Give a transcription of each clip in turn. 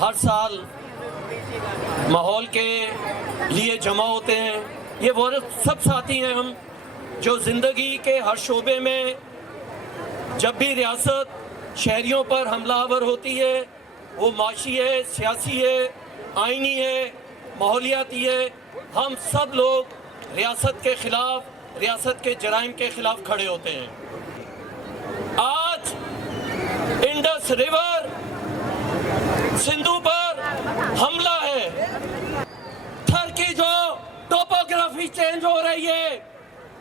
हर साल माहौल के लिए जमा होते हैं। ये वो सब साथी हैं हम जो ज़िंदगी के हर शोबे में जब भी रियासत शहरियों पर हमलावर होती है, वो माशी है, सियासी है, आइनी है, माहौलियाती है, हम सब लोग रियासत के ख़िलाफ़, रियासत के जराइम के ख़िलाफ़ खड़े होते हैं। आज इंडस रिवर सिंधु पर हमला है। थर की जो टोपोग्राफी चेंज हो रही है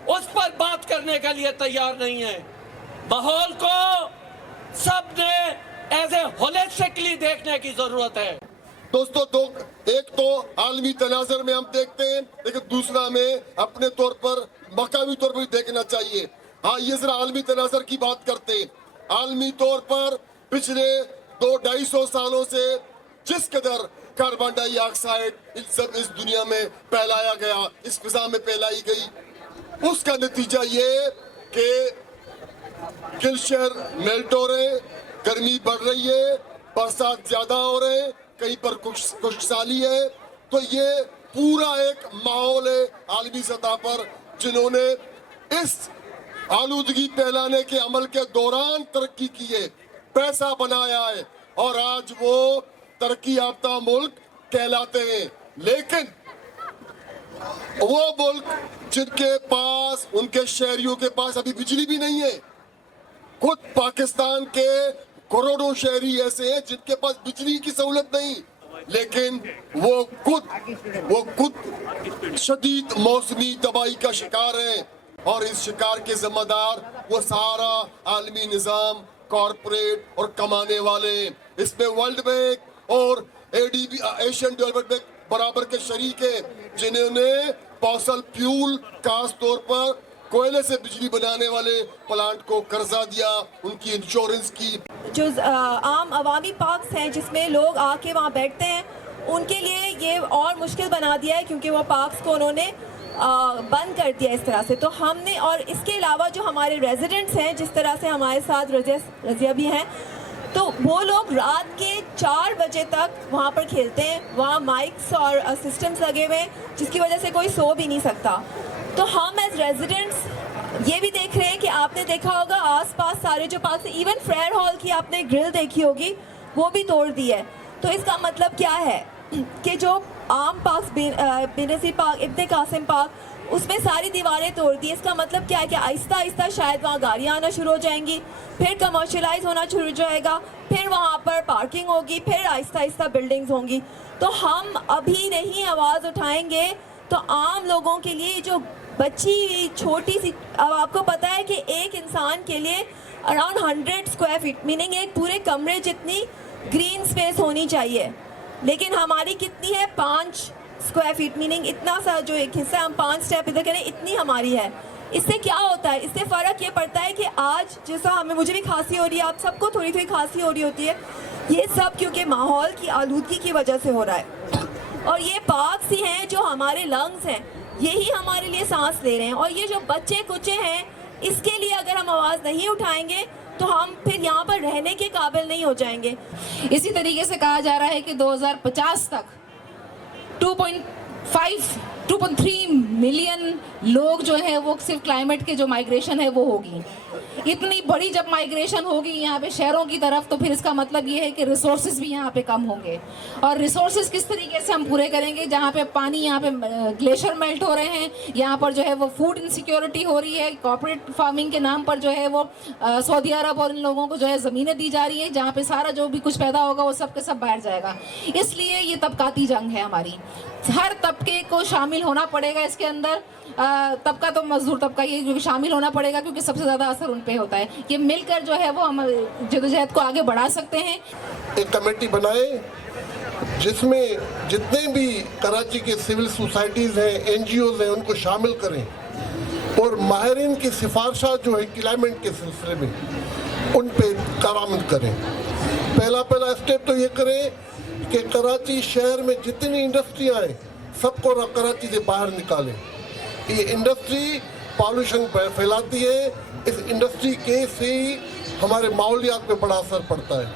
उस पर बात करने के लिए तैयार नहीं है। माहौल को सबने एज ए होलिस्टिकली देखने की जरूरत है। दोस्तों, एक तो आलमी तनाजर में हम देखते हैं, लेकिन दूसरा में अपने तौर पर मकामी तौर पर देखना चाहिए। हाँ, ये जरा आलमी तनाजर की बात करते हैं। आलमी तौर पर पिछले 200-250 सालों से जिस कदर कार्बन डाइऑक्साइड इस दुनिया में फैलाया गया, इस फिजा में फैलाई गई, उसका नतीजा ये कि ग्लेशियर मेल्ट हो रहे, गर्मी बढ़ रही है, बरसात ज्यादा हो रहे, कहीं पर खुशहाली है। तो ये पूरा एक माहौल है आलमी सतह पर, जिन्होंने इस आलूदगी फैलाने के अमल के दौरान तरक्की की है, पैसा बनाया है और आज वो तरक्की याफ्ता मुल्क कहलाते हैं। लेकिन वो मुल्क जिनके पास, उनके शहरियों के पास अभी बिजली भी नहीं है। खुद पाकिस्तान के करोड़ों शहरी ऐसे हैं जिनके पास बिजली की सहूलत नहीं, लेकिन वो खुद शदीद मौसमी तबाही का शिकार है और इस शिकार के जिम्मेदार वो सारा आलमी निजाम, कॉरपोरेट और कमाने वाले। इसमें वर्ल्ड बैंक और ADB, एशियन डेवलपमेंट बैंक बराबर के शरीक है, जिन्होंने फॉसल फ्यूल, खास तौर पर कोयले से बिजली बनाने वाले प्लांट को कर्जा दिया, उनकी इंश्योरेंस की। जो आम अवामी पार्क्स हैं जिसमें लोग आके वहाँ बैठते हैं, उनके लिए ये और मुश्किल बना दिया है, क्योंकि वो पार्क्स को उन्होंने बंद कर दिया इस तरह से। तो हमने, और इसके अलावा जो हमारे रेजिडेंट्स हैं, जिस तरह से हमारे साथ रजिया भी हैं, तो वो लोग रात के 4 बजे तक वहाँ पर खेलते हैं। वहाँ माइक्स और सिस्टम्स लगे हुए हैं जिसकी वजह से कोई सो भी नहीं सकता। तो हम एज रेजिडेंट्स ये भी देख रहे हैं कि आपने देखा होगा आसपास सारे जो पार्क, इवन फ्रेयर हॉल की आपने ग्रिल देखी होगी, वो भी तोड़ दी है। तो इसका मतलब क्या है कि जो आम पार्क, बेनज़ीर पार्क, इब्न कासिम पार्क, उसमें सारी दीवारें तोड़ दी। इसका मतलब क्या है कि आहिस्ता आहिस्ता शायद वहाँ गाड़ियाँ आना शुरू हो जाएंगी, फिर कमर्शलाइज होना शुरू हो जाएगा, फिर वहाँ पर पार्किंग होगी, फिर आहिस्ता आहिस्ता बिल्डिंग्स होंगी। तो हम अभी नहीं आवाज़ उठाएंगे तो आम लोगों के लिए, जो बच्ची छोटी सी, अब आपको पता है कि एक इंसान के लिए अराउंड 100 स्क्वायर फीट, मीनिंग एक पूरे कमरे जितनी ग्रीन स्पेस होनी चाहिए, लेकिन हमारी कितनी है? 5 स्क्वायर फीट, मीनिंग इतना सा जो एक हिस्सा हम 5 स्टेप इधर करें, इतनी हमारी है। इससे क्या होता है? इससे फ़र्क ये पड़ता है कि आज जैसा मुझे भी खांसी हो रही है, आप सबको थोड़ी थोड़ी खांसी हो रही होती है, ये सब क्योंकि माहौल की आलूदगी की वजह से हो रहा है। और ये पार्क्स ही हैं जो हमारे लंग्स हैं, यही हमारे लिए सांस ले रहे हैं। और ये जो बच्चे कुचे हैं, इसके लिए अगर हम आवाज़ नहीं उठाएंगे तो हम फिर यहाँ पर रहने के काबिल नहीं हो जाएंगे। इसी तरीके से कहा जा रहा है कि 2050 तक 2.3 मिलियन लोग जो है वो सिर्फ क्लाइमेट के जो माइग्रेशन है वो होगी। इतनी बड़ी जब माइग्रेशन होगी यहाँ पे शहरों की तरफ, तो फिर इसका मतलब ये है कि रिसोर्सेज भी यहाँ पे कम होंगे। और रिसोर्सेज किस तरीके से हम पूरे करेंगे? जहाँ पे पानी, यहाँ पे ग्लेशियर मेल्ट हो रहे हैं, यहाँ पर जो है वो फूड इनसिक्योरिटी हो रही है, कॉर्पोरेट फार्मिंग के नाम पर जो है वो सऊदी अरब और इन लोगों को जो है ज़मीनें दी जा रही है, जहाँ पे सारा जो भी कुछ पैदा होगा वो सब के सब बाहर जाएगा। इसलिए ये तबकाती जंग है हमारी, हर तबके को शामिल होना पड़ेगा इसके अंदर। तबका तो मजदूर तबका ये शामिल होना पड़ेगा, क्योंकि सबसे ज़्यादा असर उन पे होता है। ये मिलकर जो है वो हम जदोजहद को आगे बढ़ा सकते हैं। एक कमेटी बनाए जिसमें जितने भी कराची के सिविल सोसाइटीज़ हैं, NGOs हैं, उनको शामिल करें और माहिरीन की सिफारिशात जो है क्लाइमेट के सिलसिले में उन पे करामद करें। पहला स्टेप तो ये करें कि कराची शहर में जितनी इंडस्ट्रियाँ हैं सबको कराची से बाहर निकालें। ये इंडस्ट्री पॉल्यूशन फैलाती है, इस इंडस्ट्री के से ही हमारे माहौलियात पे बड़ा असर पड़ता है।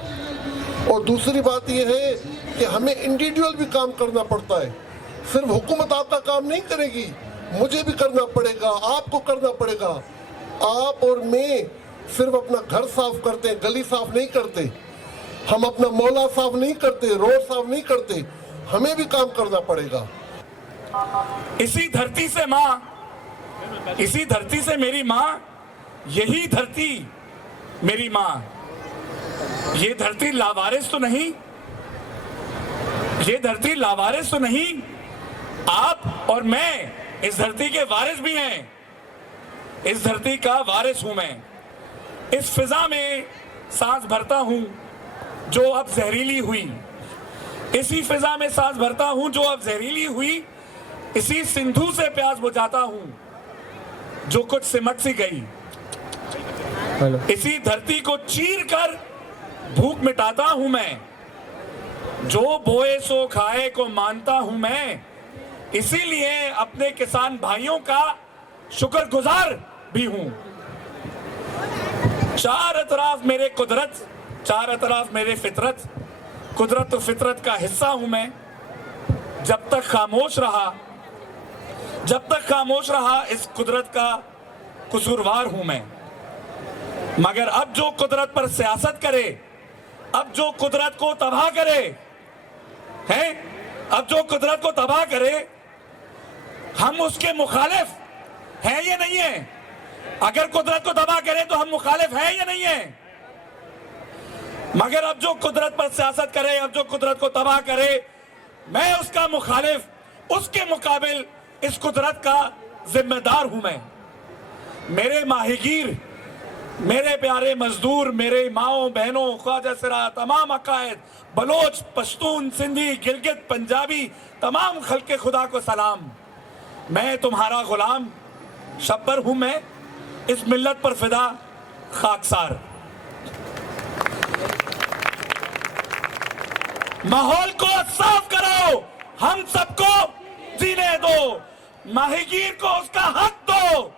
और दूसरी बात यह है कि हमें इंडिविजुअल भी काम करना पड़ता है। सिर्फ हुकूमत आपका काम नहीं करेगी, मुझे भी करना पड़ेगा, आपको करना पड़ेगा। आप और मैं सिर्फ अपना घर साफ करते हैं, गली साफ नहीं करते, हम अपना मोहल्ला साफ नहीं करते, रोड साफ नहीं करते, हमें भी काम करना पड़ेगा। इसी धरती से माँ, इसी धरती से मेरी माँ, यही धरती मेरी माँ। ये धरती लावारिस तो नहीं, ये धरती लावारिस तो नहीं। आप और मैं इस धरती के वारिस भी हैं। इस धरती का वारिस हूं मैं। इस फिजा में सांस भरता हूं जो अब जहरीली हुई, इसी फिजा में सांस भरता हूं जो अब जहरीली हुई। इसी सिंधु से प्यास बुझाता हूं जो कुछ सिमट सी गई। इसी धरती को चीर कर भूख मिटाता हूं मैं। जो बोए सो खाए को मानता हूं मैं। इसीलिए अपने किसान भाइयों का शुक्रगुजार भी हूं। चार तरफ मेरे कुदरत, चार तरफ मेरे फितरत, कुदरत और फितरत का हिस्सा हूं मैं। जब तक खामोश रहा, जब तक खामोश रहा, इस कुदरत का कसूरवार हूं मैं। मगर अब जो कुदरत पर सियासत करे, अब जो कुदरत को तबाह करे, हैं, अब जो कुदरत को तबाह करे, हम उसके मुखालिफ हैं या नहीं है? अगर कुदरत को तबाह करें तो हम मुखालिफ हैं या नहीं है? मगर अब जो कुदरत पर सियासत करे, अब जो कुदरत को तबाह करे, मैं उसका मुखालिफ, उसके मुकाबिल इस कुदरत का जिम्मेदार हूं मैं। मेरे माहिगीर, मेरे प्यारे मजदूर, मेरे माओ बहनों, ख्वाजा सिरा, तमाम अकायद, बलोच, पश्तून, सिंधी, गिलगित, पंजाबी, तमाम खल्के खुदा को सलाम। मैं तुम्हारा गुलाम, शब्बर हूं मैं, इस मिल्लत पर फिदा खाकसार। माहौल को साफ करो, हम सबको जीने दो, माहिगीर को उसका हक दो।